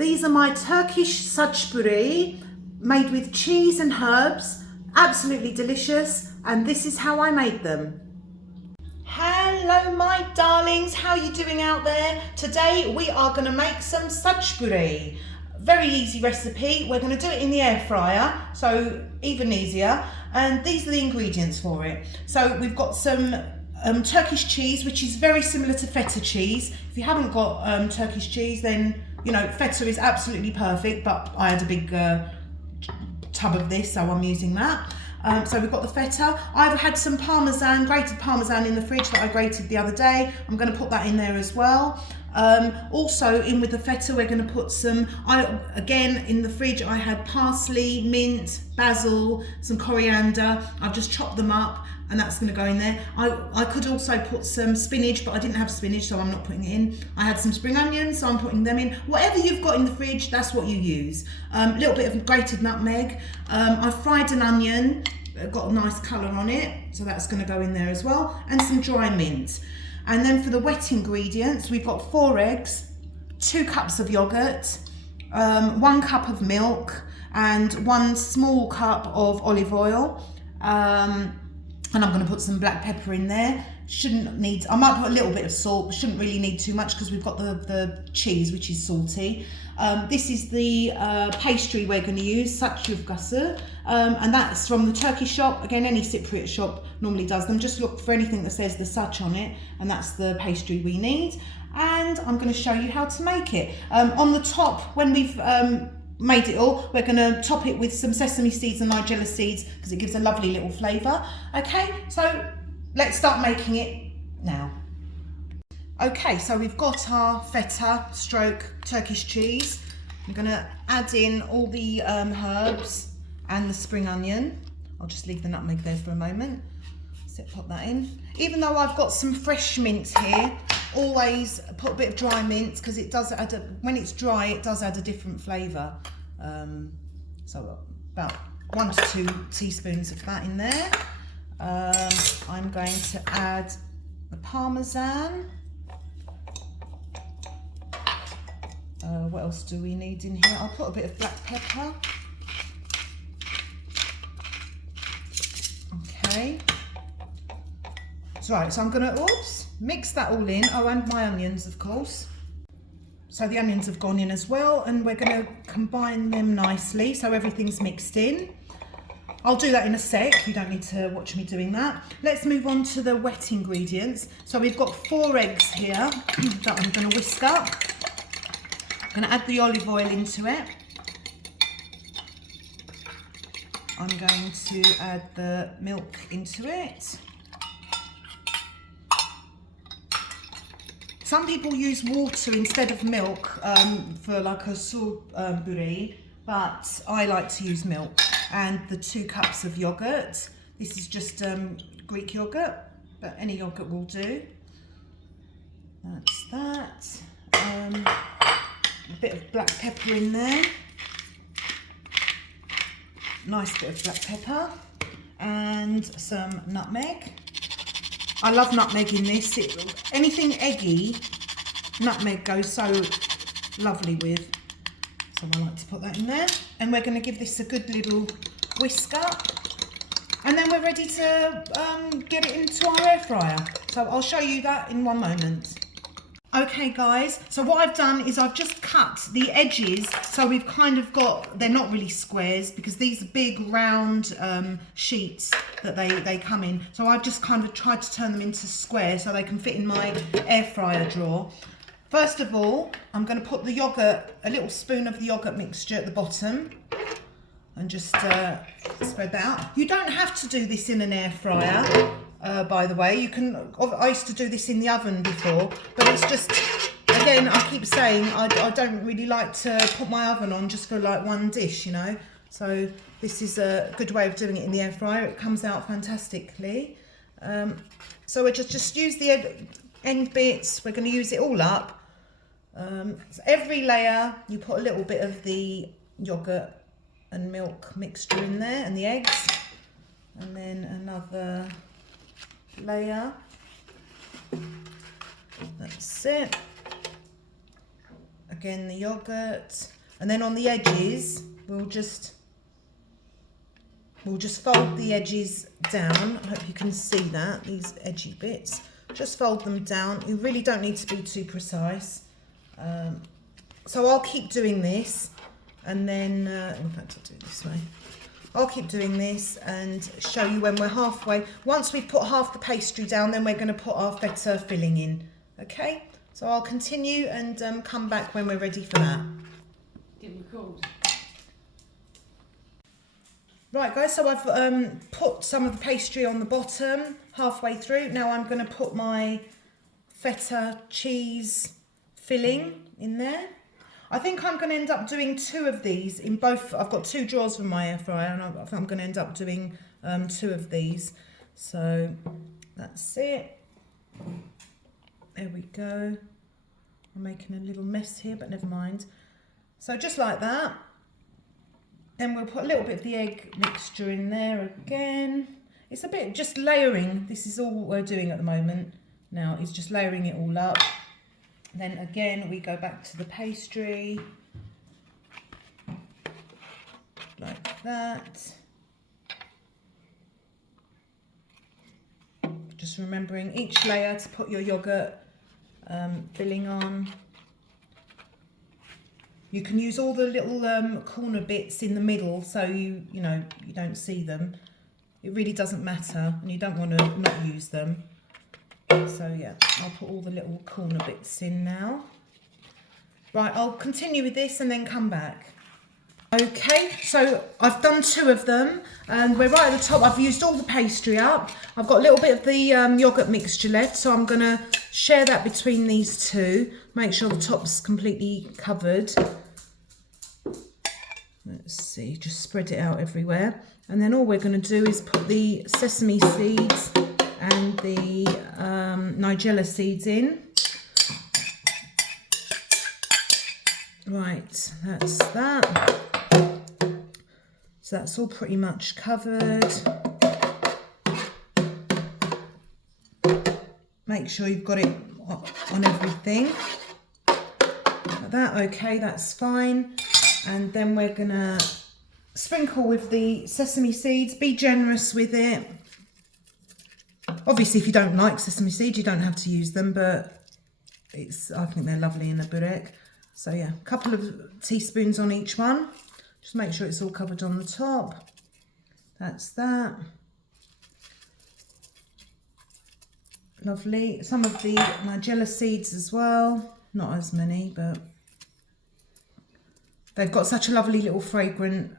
These are my Turkish saç böreği made with cheese and herbs. Absolutely delicious, and this is how I made them. Hello my darlings, how are you doing out there? Today we are going to make some saç böreği. Very easy recipe. We're going to do it in the air fryer, so even easier. And these are the ingredients for it. So we've got some Turkish cheese, which is very similar to feta cheese. If you haven't got Turkish cheese, then you know feta is absolutely perfect, but I had a big tub of this, so I'm using that. So we've got the feta. I've had some parmesan, grated parmesan in the fridge that I grated the other day. I'm going to put that in there as well. Also in with the feta, we're going to put some, again in the fridge I had parsley, mint, basil, some coriander. I've just chopped them up and that's going to go in there. I could also put some spinach, but I didn't have spinach, so I'm not putting it in. I had some spring onions, so I'm putting them in. Whatever you've got in the fridge, that's what you use. A little bit of grated nutmeg. I fried an onion, got a nice colour on it, so that's going to go in there as well, and some dry mint. And then for the wet ingredients, we've got 4 eggs, 2 cups of yoghurt, 1 cup of milk, and 1 small cup of olive oil. And I'm going to put some black pepper in there. Shouldn't need, I might put a little bit of salt, but shouldn't really need too much because we've got the cheese, which is salty. This is the pastry we're going to use, saç yufkası, and that's from the Turkish shop. Again, any Cypriot shop normally does them. Just look for anything that says the saç on it, and that's the pastry we need. And I'm going to show you how to make it. On the top, when we've made it all, we're going to top it with some sesame seeds and nigella seeds because it gives a lovely little flavour. Okay, so let's start making it now. Okay, so we've got our feta stroke Turkish cheese. I'm going to add in all the herbs and the spring onion. I'll just leave the nutmeg there for a moment. So put that in. Even though I've got some fresh mint here, always put a bit of dry mint because it does add when it's dry, it does add a different flavour. So about 1 to 2 teaspoons of that in there. I'm going to add the parmesan. What else do we need in here? I'll put a bit of black pepper. Okay. Right, so I'm going to, mix that all in. Oh, and my onions, of course. So the onions have gone in as well, and we're going to combine them nicely so everything's mixed in. I'll do that in a sec. You don't need to watch me doing that. Let's move on to the wet ingredients. So we've got 4 eggs here that I'm going to whisk up. I'm going to add the olive oil into it. I'm going to add the milk into it. Some people use water instead of milk for like a su böreği, but I like to use milk. And the 2 cups of yoghurt. This is just Greek yoghurt, but any yoghurt will do. That's that. A bit of black pepper in there. Nice bit of black pepper. And some nutmeg. I love nutmeg in this. Anything eggy, nutmeg goes so lovely with. So I like to put that in there. And we're going to give this a good little whisk up. And then we're ready to get it into our air fryer. So I'll show you that in one moment. Okay guys, so what I've done is I've just cut the edges, so we've kind of got, they're not really squares because these are big round sheets that they come in. So I've just kind of tried to turn them into squares so they can fit in my air fryer drawer. First of all, I'm going to put the yoghurt, a little spoon of the yoghurt mixture at the bottom and just spread that out. You don't have to do this in an air fryer. By the way, you can, I used to do this in the oven before, but it's just, again, I keep saying I don't really like to put my oven on just for like one dish, you know. So this is a good way of doing it in the air fryer. It comes out fantastically. So we just use the end bits. We're going to use it all up. So every layer, you put a little bit of the yogurt and milk mixture in there and the eggs, and then another layer. That's it. again the yogurt, and then on the edges we'll just fold the edges down. I hope you can see that, these edgy bits. Just fold them down. You really don't need to be too precise. So I'll keep doing this, and then, in fact I'll do it this way. I'll keep doing this and show you when we're halfway. Once we've put half the pastry down, then we're going to put our feta filling in. Okay? So I'll continue and come back when we're ready for that. Give me calls. Right guys, so I've put some of the pastry on the bottom halfway through. Now I'm going to put my feta cheese filling in there. I think I'm going to end up doing 2 of these in both. I've got 2 drawers for my air fryer, and I think I'm going to end up doing 2 of these. So that's it. There we go. I'm making a little mess here, but never mind. So just like that. Then we'll put a little bit of the egg mixture in there again. It's a bit just layering. This is all we're doing at the moment now, is just layering it all up. Then again, we go back to the pastry, like that. Just remembering each layer to put your yogurt filling on. You can use all the little corner bits in the middle, so you don't see them. It really doesn't matter, and you don't want to not use them. So yeah, I'll put all the little corner bits in now. Right, I'll continue with this and then come back. Okay, so I've done 2 of them, and we're right at the top. I've used all the pastry up. I've got a little bit of the yogurt mixture left, so I'm going to share that between these 2. Make sure the top's completely covered. Let's see, just spread it out everywhere. And then all we're going to do is put the sesame seeds and the nigella seeds in. Right, that's that. So that's all pretty much covered. Make sure you've got it on everything. Like that, okay, that's fine. And then we're gonna sprinkle with the sesame seeds. Be generous with it. Obviously, if you don't like sesame seeds, you don't have to use them, but I think they're lovely in the burek. So yeah, a couple of teaspoons on each one. Just make sure it's all covered on the top. That's that. Lovely. Some of the nigella seeds as well. Not as many, but they've got such a lovely little fragrant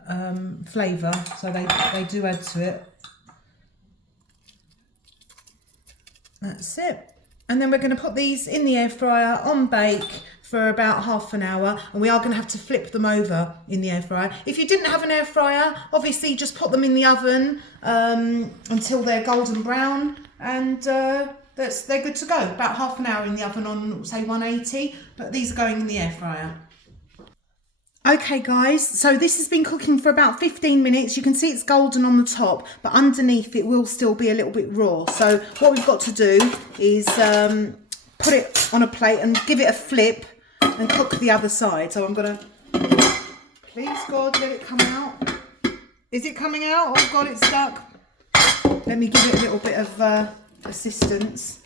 flavour, so they do add to it. That's it. And then we're going to put these in the air fryer on bake for about half an hour, and we are going to have to flip them over in the air fryer. If you didn't have an air fryer, obviously just put them in the oven until they're golden brown, and they're good to go. About half an hour in the oven on, say, 180, but these are going in the air fryer. Okay guys, so this has been cooking for about 15 minutes. You can see it's golden on the top, but underneath it will still be a little bit raw. So what we've got to do is put it on a plate and give it a flip and cook the other side. So I'm going to, please God, let it come out. Is it coming out? Oh God, it's stuck. Let me give it a little bit of assistance.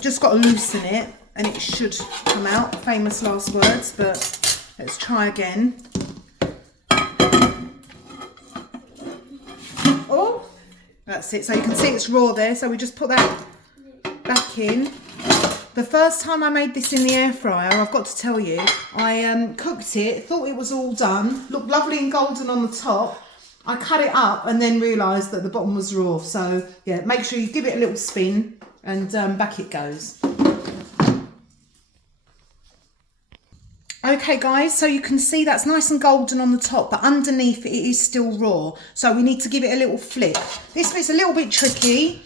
Just got to loosen it and it should come out. Famous last words, but let's try again. Oh, that's it. So you can see it's raw there. So we just put that back in. The first time I made this in the air fryer, I've got to tell you, I cooked it, thought it was all done, looked lovely and golden on the top. I cut it up and then realised that the bottom was raw. So yeah, make sure you give it a little spin and back it goes. Okay guys, so you can see that's nice and golden on the top, but underneath it is still raw. So we need to give it a little flip. This bit's a little bit tricky.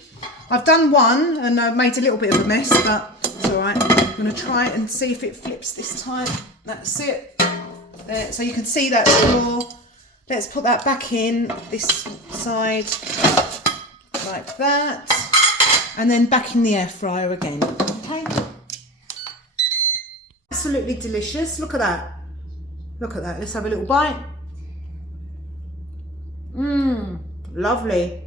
I've done one and I've made a little bit of a mess, but it's all right. I'm going to try it and see if it flips this time. That's it. There. So you can see that's raw. Let's put that back in this side like that, and then back in the air fryer again. Okay. Absolutely delicious. Look at that. Look at that. Let's have a little bite. Mmm, lovely.